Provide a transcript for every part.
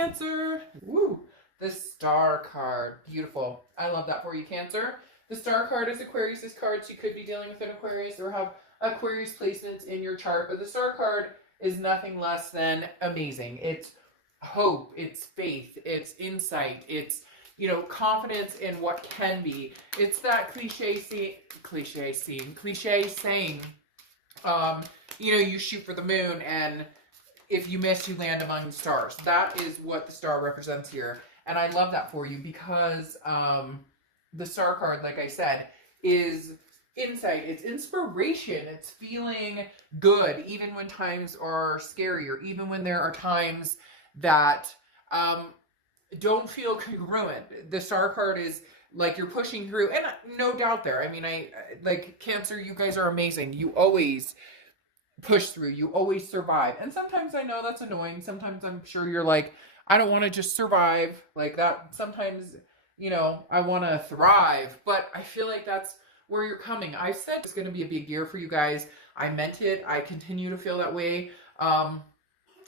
Cancer. Woo! The Star card. Beautiful. I love that for you, Cancer. The Star card is Aquarius's card, so you could be dealing with an Aquarius or have Aquarius placements in your chart. But the Star card is nothing less than amazing. It's hope, it's faith, it's insight, it's, you know, confidence in what can be. It's that cliche saying, you know, you shoot for the moon, and if you miss, you land among the stars. That is what the Star represents here. And I love that for you because the Star card, like I said, is insight, it's inspiration, it's feeling good, even when times are scary, or even when there are times that don't feel congruent. The Star card is like you're pushing through, and no doubt there. I mean, I like Cancer, you guys are amazing. You always push through, you always survive. And sometimes I know that's annoying. Sometimes I'm sure you're like, I don't want to just survive like that. Sometimes, you know, I want to thrive, but I feel like that's where you're coming. I said it's going to be a big year for you guys. I meant it. I continue to feel that way.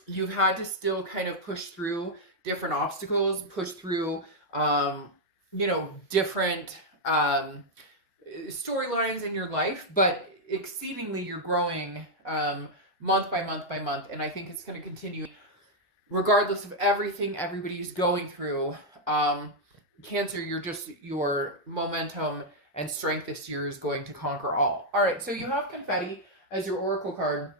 You've had to still kind of push through different obstacles, push through, you know, different storylines in your life, but exceedingly you're growing month by month by month. And I think it's going to continue regardless of everything everybody's going through. Cancer, your momentum and strength this year is going to conquer all. All right, so you have Confetti as your Oracle card.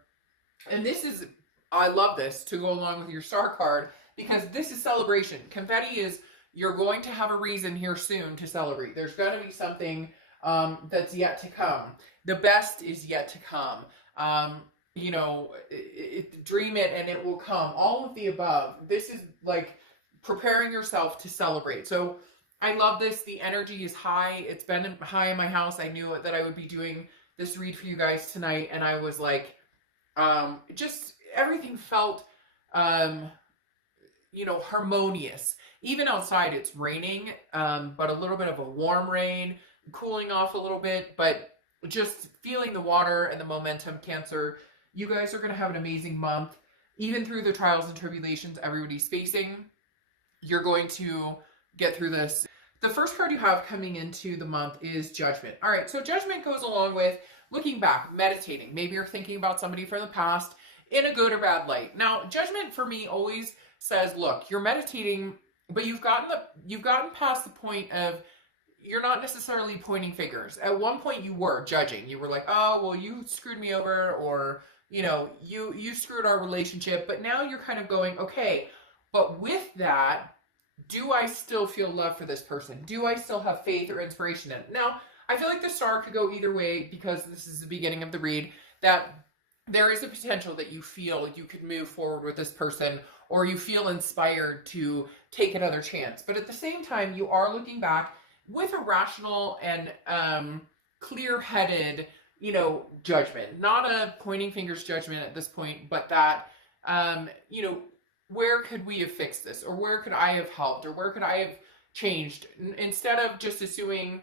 And this is, I love this to go along with your Star card, because this is celebration. Confetti is, you're going to have a reason here soon to celebrate. There's going to be something that's yet to come. The best is yet to come. You know, dream it and it will come. All of the above. This is like preparing yourself to celebrate. So I love this. The energy is high. It's been high in my house. I knew that I would be doing this read for you guys tonight. And I was like, just everything felt, you know, harmonious. Even outside it's raining, but a little bit of a warm rain, cooling off a little bit, but just feeling the water and the momentum, Cancer. You guys are going to have an amazing month. Even through the trials and tribulations everybody's facing, you're going to get through this. The first card you have coming into the month is Judgment. All right, so Judgment goes along with looking back, meditating. Maybe you're thinking about somebody from the past in a good or bad light. Now, Judgment for me always says, look, you're meditating, but you've gotten past the point of, you're not necessarily pointing fingers. At one point you were judging. You were like, oh, well, you screwed me over, or, you know, you screwed our relationship. But now you're kind of going, okay, but with that, do I still feel love for this person? Do I still have faith or inspiration in it? Now, I feel like the Star could go either way, because this is the beginning of the read, that there is a potential that you feel you could move forward with this person, or you feel inspired to take another chance. But at the same time, you are looking back with a rational and clear-headed, you know, judgment. Not a pointing fingers judgment at this point, but that, you know, where could we have fixed this? Or where could I have helped? Or where could I have changed? Instead of just assuming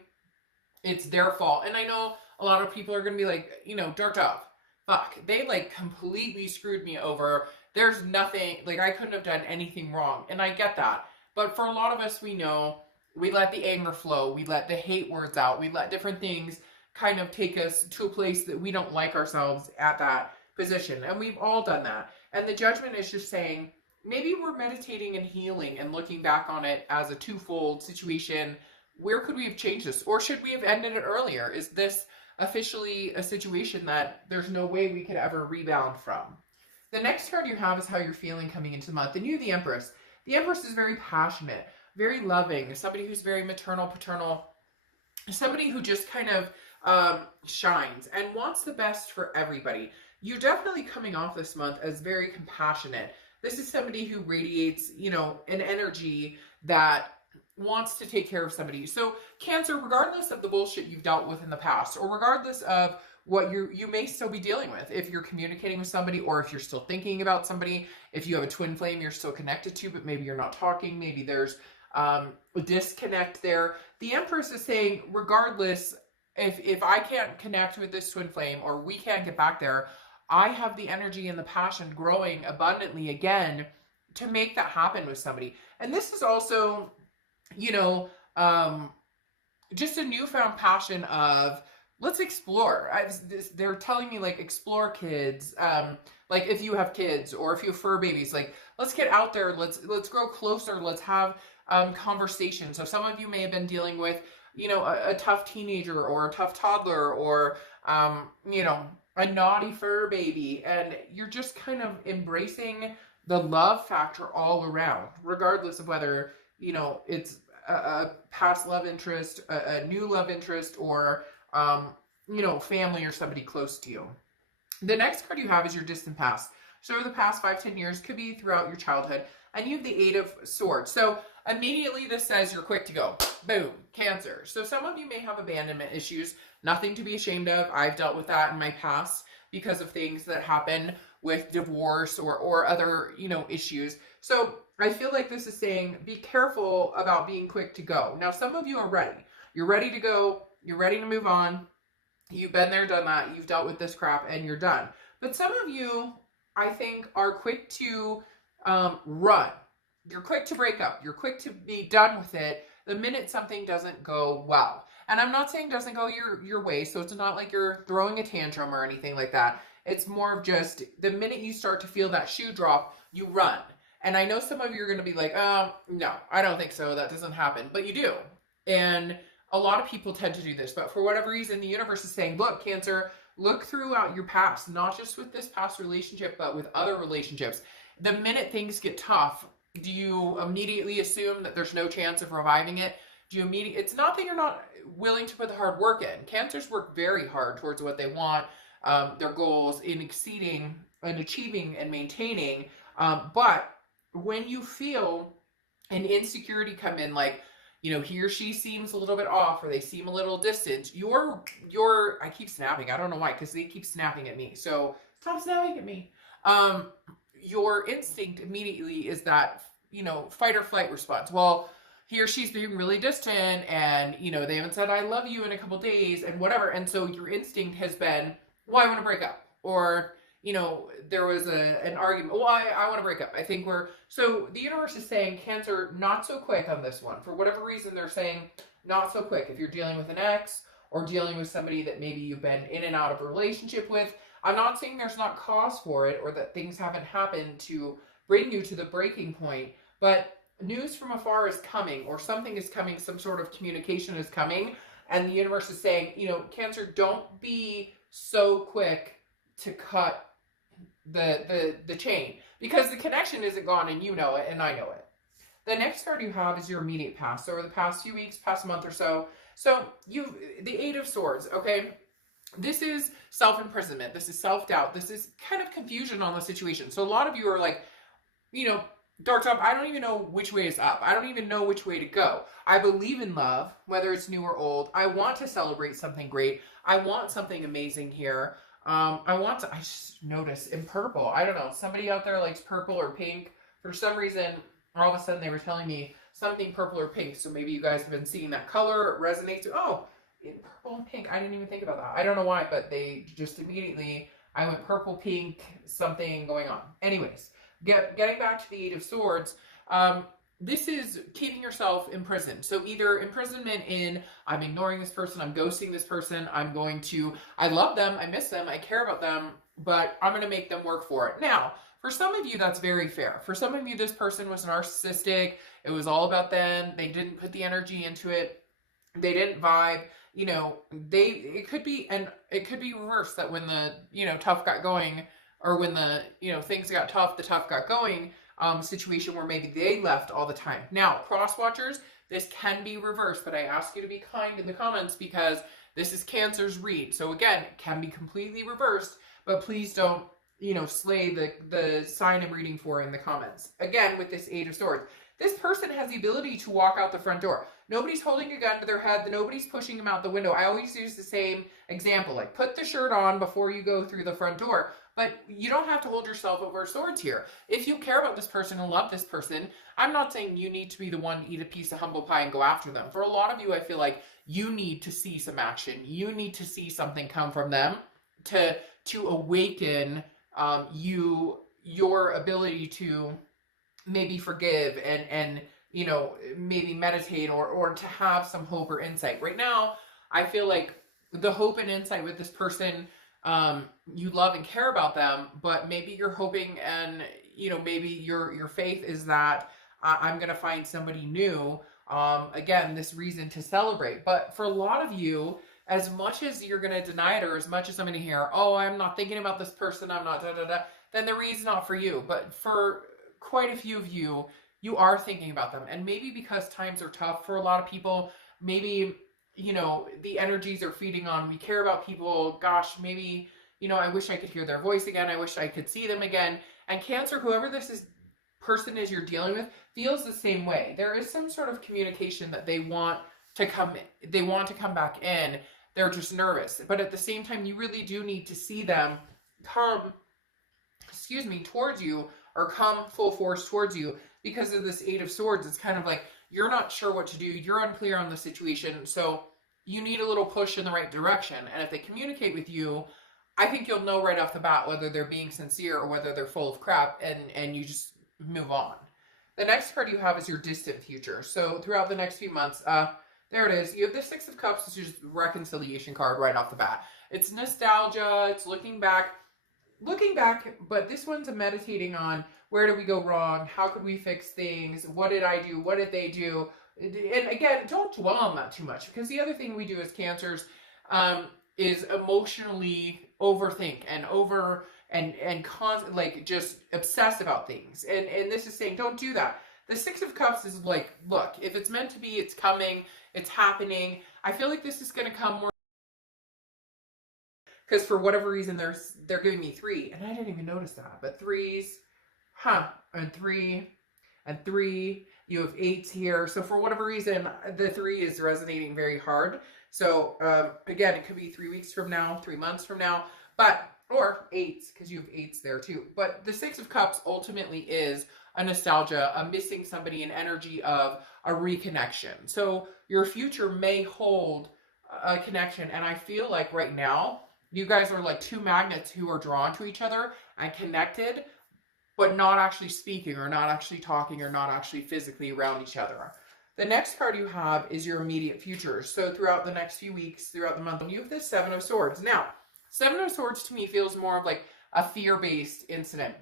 it's their fault. And I know a lot of people are going to be like, you know, dark off. Fuck, they like completely screwed me over. There's nothing, like I couldn't have done anything wrong. And I get that. But for a lot of us, we know, we let the anger flow. We let the hate words out. We let different things kind of take us to a place that we don't like ourselves at that position. And we've all done that. And the Judgment is just saying, maybe we're meditating and healing and looking back on it as a twofold situation. Where could we have changed this? Or should we have ended it earlier? Is this officially a situation that there's no way we could ever rebound from? The next card you have is how you're feeling coming into the month. And you, the Empress. The Empress is very passionate, very loving, somebody who's very maternal, paternal, somebody who just kind of shines and wants the best for everybody. You're definitely coming off this month as very compassionate. This is somebody who radiates, you know, an energy that wants to take care of somebody. So Cancer, regardless of the bullshit you've dealt with in the past, or regardless of what you may still be dealing with, if you're communicating with somebody, or if you're still thinking about somebody, if you have a twin flame you're still connected to, but maybe you're not talking, maybe there's a disconnect there. The Empress is saying, regardless, if I can't connect with this twin flame, or we can't get back there, I have the energy and the passion growing abundantly again to make that happen with somebody. And this is also, you know, just a newfound passion of, let's explore. They're telling me, like, explore kids. Like, if you have kids or if you have fur babies, like, let's get out there. Let's grow closer. Let's have conversations. So some of you may have been dealing with, you know, a tough teenager or a tough toddler or, you know, a naughty fur baby. And you're just kind of embracing the love factor all around, regardless of whether, you know, it's a past love interest, a new love interest, or, you know, family or somebody close to you. The next card you have is your distant past. So over the past 5-10 years, could be throughout your childhood, and you have the Eight of Swords. So immediately this says you're quick to go. Boom, Cancer. So some of you may have abandonment issues, nothing to be ashamed of. I've dealt with that in my past because of things that happen with divorce or other, you know, issues. So I feel like this is saying, be careful about being quick to go. Now, some of you are ready. You're ready to go. You're ready to move on. You've been there, done that. You've dealt with this crap and you're done. But some of you, I think, are quick to run. You're quick to break up. You're quick to be done with it the minute something doesn't go well. And I'm not saying doesn't go your way, so it's not like you're throwing a tantrum or anything like that. It's more of just the minute you start to feel that shoe drop, you run. And I know some of you are going to be like, no, I don't think so. That doesn't happen. But you do. And a lot of people tend to do this. But for whatever reason, the universe is saying, look, Cancer, look throughout your past, not just with this past relationship, but with other relationships. The minute things get tough, do you immediately assume that there's no chance of reviving it? Do you immediately? It's not that you're not willing to put the hard work in. Cancers work very hard towards what they want, their goals, in exceeding and achieving and maintaining. But when you feel an insecurity come in, like, you know, he or she seems a little bit off or they seem a little distant, I keep snapping. I don't know why, because they keep snapping at me. So stop snapping at me. Your instinct immediately is that, you know, fight or flight response. Well, he or she's being really distant and, you know, they haven't said I love you in a couple days and whatever. And so your instinct has been, well, I want to break up. Or, you know, there was an argument. Well, I want to break up. I think so the universe is saying, Cancer, not so quick on this one. For whatever reason, they're saying not so quick. If you're dealing with an ex or dealing with somebody that maybe you've been in and out of a relationship with, I'm not saying there's not cause for it or that things haven't happened to bring you to the breaking point, but news from afar is coming, or something is coming, some sort of communication is coming, and the universe is saying, you know, Cancer, don't be so quick to cut the chain, because the connection isn't gone and you know it and I know it. The next card you have is your immediate past. So over the past few weeks, past month or so. So the Eight of Swords, okay? This is self-imprisonment. This is self-doubt. This is kind of confusion on the situation. So a lot of you are like, you know, Dark Top, I don't even know which way is up. I don't even know which way to go. I believe in love, whether it's new or old. I want to celebrate something great. I want something amazing here. I just noticed in purple, I don't know, somebody out there likes purple or pink. For some reason, all of a sudden they were telling me something purple or pink. So maybe you guys have been seeing that color. It resonates. Oh, in purple and pink. I didn't even think about that. I don't know why, but they just immediately, I went purple, pink, something going on. Anyways, getting back to the Eight of Swords, this is keeping yourself imprisoned. So either imprisonment in, I'm ignoring this person, I'm ghosting this person, I love them, I miss them, I care about them, but I'm going to make them work for it. Now, for some of you, that's very fair. For some of you, this person was narcissistic. It was all about them. They didn't put the energy into it. They didn't vibe. You know, it could be reversed, that when the, you know, tough got going, or when the, you know, things got tough, the tough got going, situation where maybe they left all the time. Now, cross watchers, this can be reversed, but I ask you to be kind in the comments because this is Cancer's read. So again, it can be completely reversed, but please don't, you know, slay the sign I'm reading for in the comments. Again, with this Eight of Swords, this person has the ability to walk out the front door. Nobody's holding a gun to their head. Nobody's pushing them out the window. I always use the same example, like put the shirt on before you go through the front door. But you don't have to hold yourself over swords here. If you care about this person and love this person, I'm not saying you need to be the one to eat a piece of humble pie and go after them. For a lot of you, I feel like you need to see some action. You need to see something come from them to awaken your ability to maybe forgive and you know, maybe meditate or to have some hope or insight. Right now, I feel like the hope and insight with this person, you love and care about them, but maybe you're hoping and you know, maybe your faith is that I'm gonna find somebody new. Again, this reason to celebrate. But for a lot of you, as much as you're gonna deny it, or as much as I'm gonna hear, oh, I'm not thinking about this person, I'm not da da da, then the reason's not for you. But for quite a few of you, you are thinking about them. And maybe because times are tough for a lot of people, maybe, you know, the energies are feeding on, we care about people. Gosh, maybe, you know, I wish I could hear their voice again. I wish I could see them again. And Cancer, whoever this is, person is you're dealing with, feels the same way. There is some sort of communication that they want to come back in. They're just nervous. But at the same time, you really do need to see them come, excuse me, towards you, or come full force towards you. Because of this Eight of Swords, it's kind of like you're not sure what to do. You're unclear on the situation. So you need a little push in the right direction. And if they communicate with you, I think you'll know right off the bat whether they're being sincere or whether they're full of crap, and you just move on. The next card you have is your distant future. So throughout the next few months, there it is. You have the Six of Cups, which is reconciliation card right off the bat. It's nostalgia. It's looking back, but this one's a meditating on where did we go wrong? How could we fix things? What did I do? What did they do? And again, don't dwell on that too much, because the other thing we do as Cancers is emotionally overthink and like just obsess about things. And this is saying don't do that. The Six of Cups is like, look, if it's meant to be, it's coming, it's happening. I feel like this is going to come more because for whatever reason they're giving me 3, and I didn't even notice that. But 3s, and 3 and 3. You have 8s here. So for whatever reason, the 3 is resonating very hard. So again, it could be 3 weeks from now, 3 months from now, or 8s, because you have 8s there too. But the Six of Cups ultimately is a nostalgia, a missing somebody, an energy of a reconnection. So your future may hold a connection. And I feel like right now, you guys are like two magnets who are drawn to each other and connected, but not actually speaking or not actually talking or not actually physically around each other. The next card you have is your immediate future. So throughout the next few weeks, throughout the month, you have this Seven of Swords. Now, Seven of Swords to me feels more of like a fear-based incident.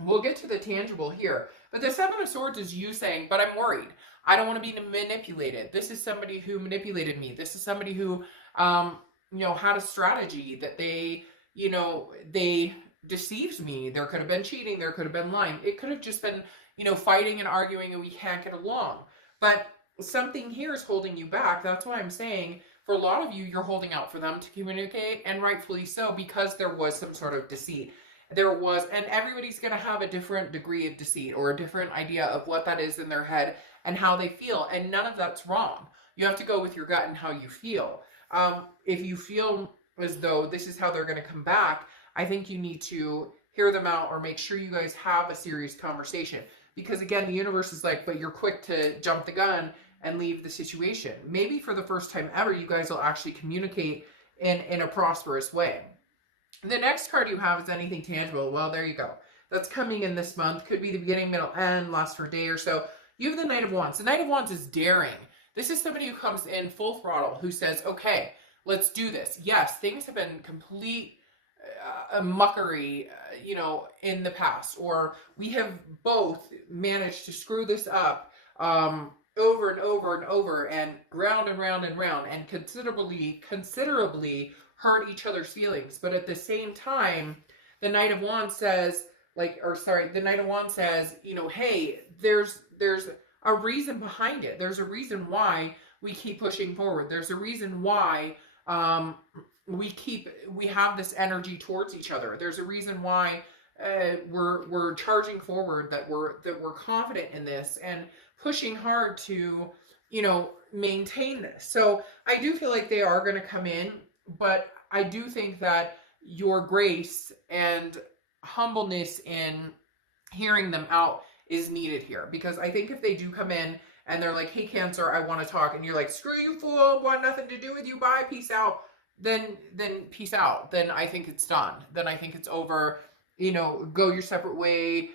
We'll get to the tangible here. But the Seven of Swords is you saying, but I'm worried. I don't want to be manipulated. This is somebody who manipulated me. This is somebody who, had a strategy that they deceived me. There could have been cheating. There could have been lying. It could have just been, fighting and arguing and we can't get along. But something here is holding you back. That's why I'm saying for a lot of you, you're holding out for them to communicate, and rightfully so, because there was some sort of deceit. And everybody's going to have a different degree of deceit or a different idea of what that is in their head and how they feel. And none of that's wrong. You have to go with your gut and how you feel. If you feel as though this is how they're going to come back, I think you need to hear them out or make sure you guys have a serious conversation. Because again, the universe is like, but you're quick to jump the gun and leave the situation. Maybe for the first time ever, you guys will actually communicate in a prosperous way. The next card you have is anything tangible. Well, there you go. That's coming in this month. Could be the beginning, middle, end, lasts for a day or so. You have the Knight of Wands. The Knight of Wands is daring. This is somebody who comes in full throttle, who says, okay, let's do this. Yes, things have been complete muckery, in the past, or we have both managed to screw this up over and over and over and round and round and round and considerably hurt each other's feelings. But at the same time, the Knight of Wands says, the Knight of Wands says, hey, there's a reason behind it. There's a reason why we keep pushing forward. There's a reason why we have this energy towards each other. There's a reason why we're charging forward, that we're confident in this and pushing hard to maintain this. So I do feel like they are going to come in, but I do think that your grace and humbleness in hearing them out is needed here. Because I think if they do come in and they're like, hey, Cancer, I want to talk, and you're like, screw you, fool, want nothing to do with you, bye, peace out, then peace out. Then I think it's done. Then I think it's over. Go your separate way.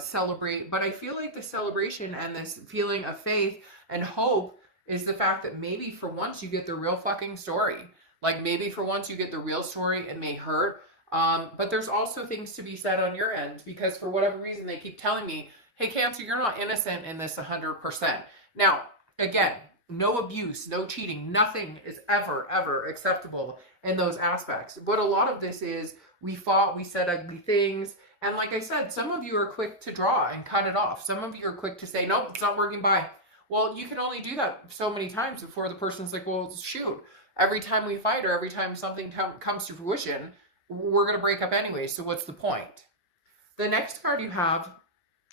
celebrate. But I feel like the celebration and this feeling of faith and hope is the fact that maybe for once you get the real fucking story. Like maybe for once you get the real story. It may hurt. But there's also things to be said on your end, because for whatever reason they keep telling me, hey, Cancer, you're not innocent in this 100%. Now, again, no abuse, no cheating, nothing is ever acceptable in those aspects. But a lot of this is we fought, we said ugly things. And like I said, some of you are quick to draw and cut it off. Some of you are quick to say, nope, it's not working, bye. Well, you can only do that so many times before the person's like, well, shoot, every time we fight or every time something comes to fruition, we're going to break up anyway. So what's the point? The next card you have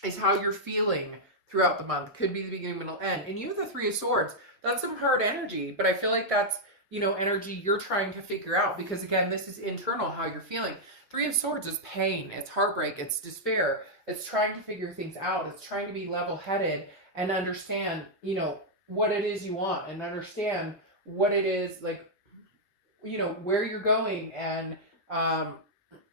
is how you're feeling throughout the month. Could be the beginning, middle, end. And you have the Three of Swords. That's some hard energy, but I feel like that's, you know, energy you're trying to figure out, because again, this is internal, how you're feeling. Three of Swords is pain, it's heartbreak, it's despair, it's trying to figure things out, it's trying to be level-headed and understand, you know, what it is you want and understand what it is, like, you know, where you're going and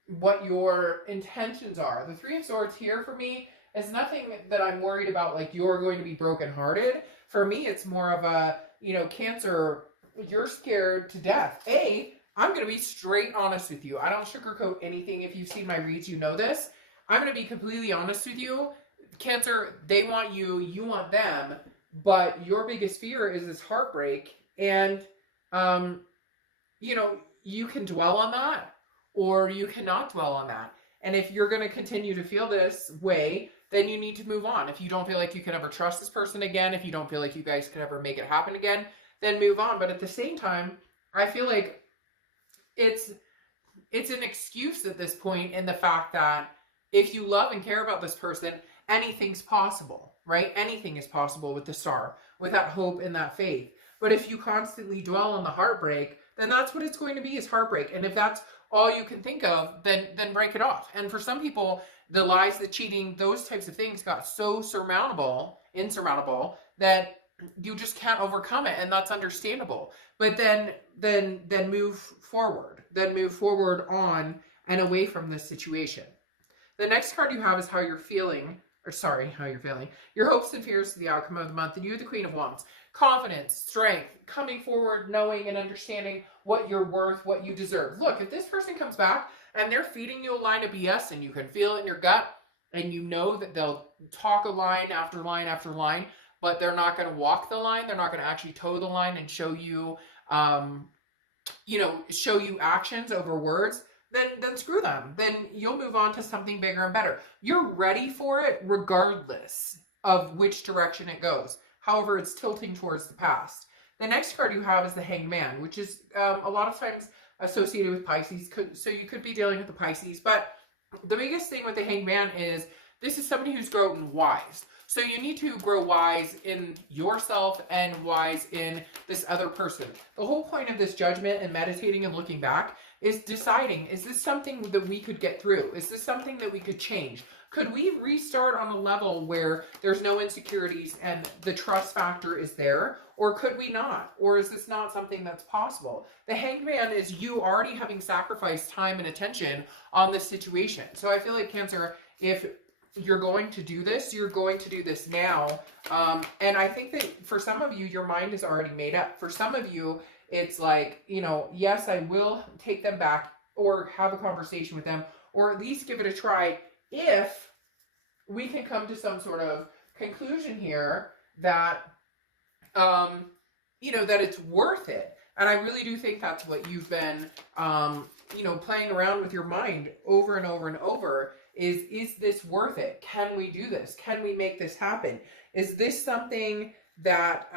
what your intentions are. The Three of Swords here for me is nothing that I'm worried about, like you're going to be brokenhearted. For me, it's more of a, you know, Cancer, you're scared to death. I'm going to be straight honest with you. I don't sugarcoat anything. If you've seen my reads, you know this. I'm going to be completely honest with you. Cancer, they want you, you want them, but your biggest fear is this heartbreak. And, you know, you can dwell on that or you cannot dwell on that. And if you're going to continue to feel this way, then you need to move on. If you don't feel like you can ever trust this person again, if you don't feel like you guys can ever make it happen again, then move on. But at the same time, I feel like it's an excuse at this point, in the fact that if you love and care about this person, anything's possible, right? Anything is possible with the Star, with that hope and that faith. But if you constantly dwell on the heartbreak, then that's what it's going to be, is heartbreak. And if that's all you can think of, then break it off. And for some people, the lies, the cheating, those types of things got so insurmountable, that you just can't overcome it, and that's understandable. But then move forward. Then move forward on and away from this situation. The next card you have is how you're feeling, your hopes and fears for the outcome of the month. And you have the Queen of Wands. Confidence, strength, coming forward, knowing and understanding what you're worth, what you deserve. Look, if this person comes back and they're feeding you a line of BS and you can feel it in your gut, and you know that they'll talk a line after line after line, but they're not going to walk the line, they're not going to actually toe the line and show you, show you actions over words, then screw them. Then you'll move on to something bigger and better. You're ready for it regardless of which direction it goes. However, it's tilting towards the past. The next card you have is the Hanged Man, which is a lot of times associated with Pisces. So you could be dealing with the Pisces. But the biggest thing with the Hanged Man is this is somebody who's grown wise. So you need to grow wise in yourself and wise in this other person. The whole point of this judgment and meditating and looking back is deciding, is this something that we could get through? Is this something that we could change? Could we restart on a level where there's no insecurities and the trust factor is there? Or could we not? Or is this not something that's possible? The Hanged Man is you already having sacrificed time and attention on this situation. So I feel like, Cancer, if you're going to do this, you're going to do this now. And I think that for some of you, your mind is already made up. For some of you, it's like, you know, yes, I will take them back or have a conversation with them, or at least give it a try if we can come to some sort of conclusion here that, that it's worth it. And I really do think that's what you've been, playing around with your mind over and over and over. Is this worth it? Can we do this? Can we make this happen? Is this something that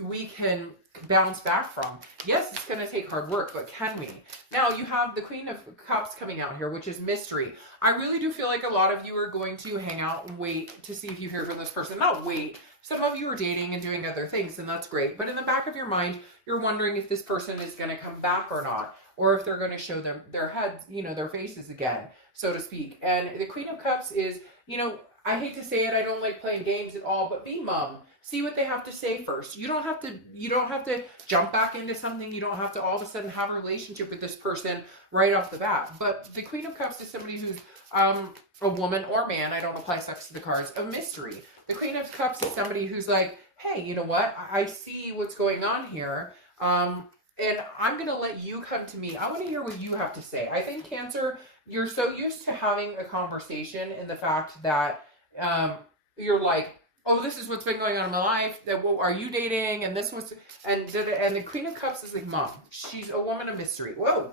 we can bounce back from? Yes, it's going to take hard work, but can we? Now you have the Queen of Cups coming out here, which is mystery. I really do feel like a lot of you are going to hang out and wait to see if you hear from this person. Not wait. Some of you are dating and doing other things, and that's great. But in the back of your mind, you're wondering if this person is going to come back or not, or if they're going to show them their heads, their faces again, so to speak. And the Queen of Cups is, I hate to say it, I don't like playing games at all, but be mum. See what they have to say first. You don't have to jump back into something. You don't have to all of a sudden have a relationship with this person right off the bat. But the Queen of Cups is somebody who's a woman or man, I don't apply sex to the cards, of mystery. The Queen of Cups is somebody who's like, hey, you know what? I see what's going on here. And I'm going to let you come to me. I want to hear what you have to say. I think Cancer, you're so used to having a conversation in the fact that you're like, oh, this is what's been going on in my life. That, well, are you dating? And this was, and the Queen of Cups is like, mom, she's a woman of mystery. Whoa.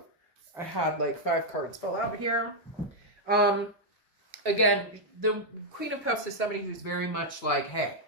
I had like 5 cards fall out here. Again, the Queen of Cups is somebody who's very much like, hey,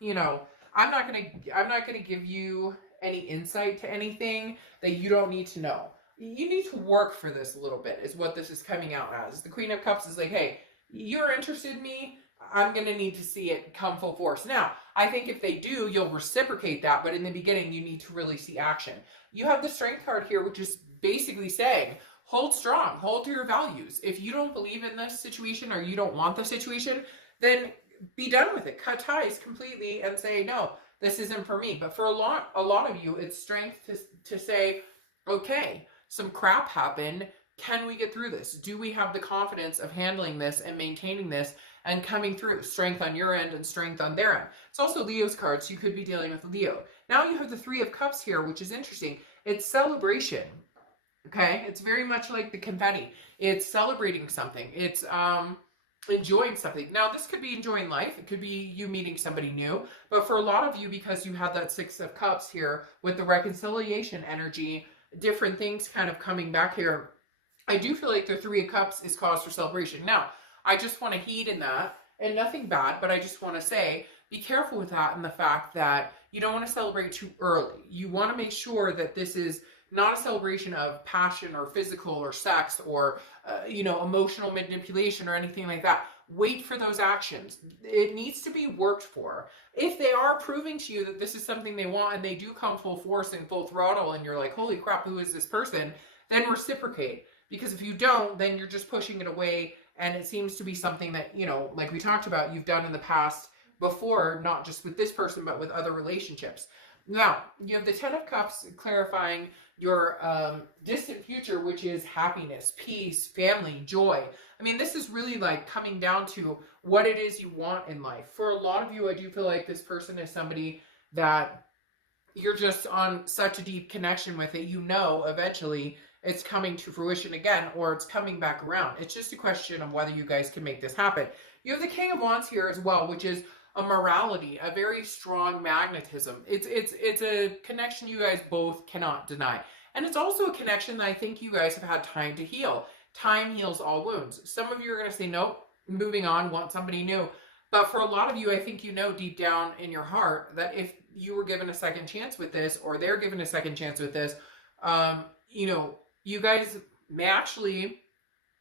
you know, I'm not gonna give you any insight to anything that you don't need to know. You need to work for this a little bit, is what this is coming out as. The Queen of Cups is like, hey, you're interested in me, I'm gonna need to see it come full force. Now, I think if they do, you'll reciprocate that, but in the beginning, you need to really see action. You have the Strength card here, which is basically saying, hold strong, hold to your values. If you don't believe in this situation or you don't want the situation, then be done with it. Cut ties completely and say, no, this isn't for me. But for a lot of you, it's strength to say, okay, some crap happened. Can we get through this? Do we have the confidence of handling this and maintaining this and coming through? Strength on your end and strength on their end. It's also Leo's card, so you could be dealing with Leo. Now you have the 3 of Cups here, which is interesting. It's celebration. Okay, it's very much like the confetti. It's celebrating something. It's enjoying something. Now, this could be enjoying life. It could be you meeting somebody new. But for a lot of you, because you have that 6 of Cups here with the reconciliation energy, different things kind of coming back here, I do feel like the 3 of Cups is cause for celebration. Now, I just want to heed in that, and nothing bad, but I just want to say, be careful with that and the fact that you don't want to celebrate too early. You want to make sure that this is not a celebration of passion or physical or sex or, you know, emotional manipulation or anything like that. Wait for those actions. It needs to be worked for. If they are proving to you that this is something they want and they do come full force and full throttle and you're like, holy crap, who is this person? Then reciprocate. Because if you don't, then you're just pushing it away, and it seems to be something that, you know, like we talked about, you've done in the past before, not just with this person, but with other relationships. Now, you have the 10 of Cups clarifying your distant future, which is happiness, peace, family, joy. I mean, this is really like coming down to what it is you want in life. For a lot of you, I do feel like this person is somebody that you're just on such a deep connection with it. You know, eventually it's coming to fruition again, or it's coming back around. It's just a question of whether you guys can make this happen. You have the King of Wands here as well, which is a morality, a very strong magnetism. It's a connection you guys both cannot deny. And it's also a connection that I think you guys have had time to heal. Time heals all wounds. Some of you are going to say, nope, moving on, want somebody new. But for a lot of you, I think you know deep down in your heart that if you were given a second chance with this, or they're given a second chance with this, you know, you guys may actually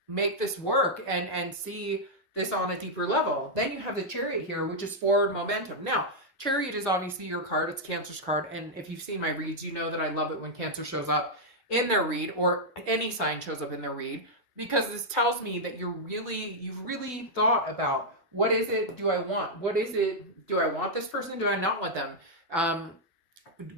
make this work and see this on a deeper level. Then you have the Chariot here, which is forward momentum. Now, Chariot is obviously your card. It's Cancer's card. And if you've seen my reads, you know that I love it when Cancer shows up in their read, or any sign shows up in their read, because this tells me that you've really thought about, what is it do I want? What is it? Do I want this person? Do I not want them?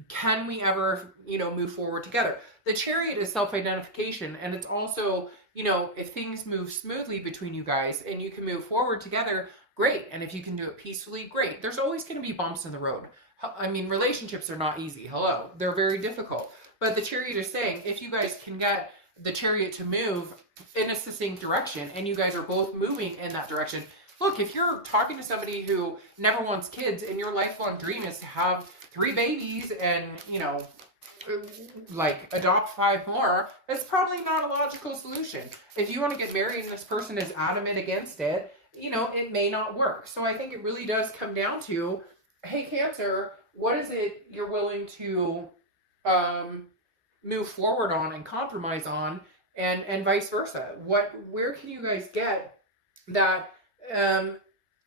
Can we ever, you know, move forward together? The Chariot is self-identification, and it's also, you know, if things move smoothly between you guys and you can move forward together, great. And if you can do it peacefully, great. There's always going to be bumps in the road. I mean, relationships are not easy. Hello. They're very difficult. But the Chariot is saying, if you guys can get the Chariot to move in a succinct direction, and you guys are both moving in that direction. Look, if you're talking to somebody who never wants kids and your lifelong dream is to have 3 babies and, you know, like adopt 5 more, it's probably not a logical solution. If you want to get married and this person is adamant against it, you know, it may not work. So I think it really does come down to, hey, Cancer, what is it you're willing to move forward on and compromise on, and vice versa? Where can you guys get that,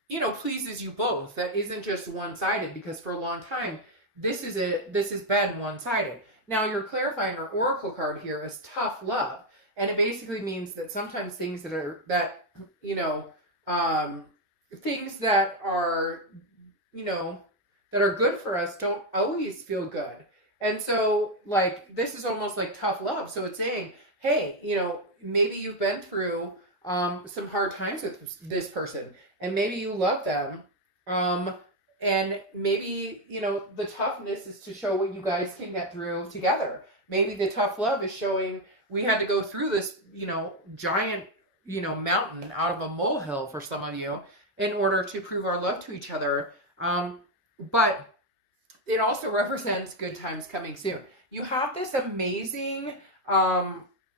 you know, pleases you both, that isn't just one-sided? Because for a long time, this has been one-sided. Now, you're clarifying our Oracle card here as tough love. And it basically means that sometimes things that are good for us don't always feel good. And so, like, this is almost like tough love. So it's saying, hey, you know, maybe you've been through some hard times with this person, and maybe you love them. And maybe, you know, the toughness is to show what you guys can get through together. Maybe the tough love is showing we had to go through this, you know, giant, you know, mountain out of a molehill for some of you in order to prove our love to each other. But it also represents good times coming soon. You have this amazing,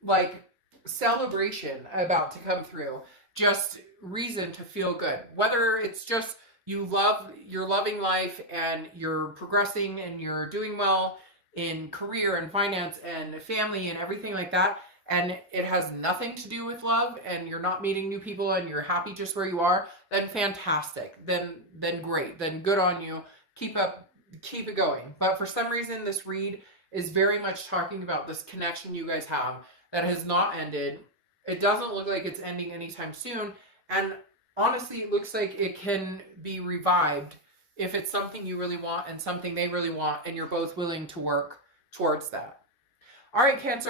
like, celebration about to come through. Just reason to feel good. Whether it's just you're loving life and you're progressing and you're doing well in career and finance and family and everything like that, and it has nothing to do with love, and you're not meeting new people and you're happy just where you are, then fantastic. Then great. Then good on you. Keep it going. But for some reason, this read is very much talking about this connection you guys have that has not ended. It doesn't look like it's ending anytime soon. And honestly, it looks like it can be revived if it's something you really want and something they really want, and you're both willing to work towards that. All right, Cancer.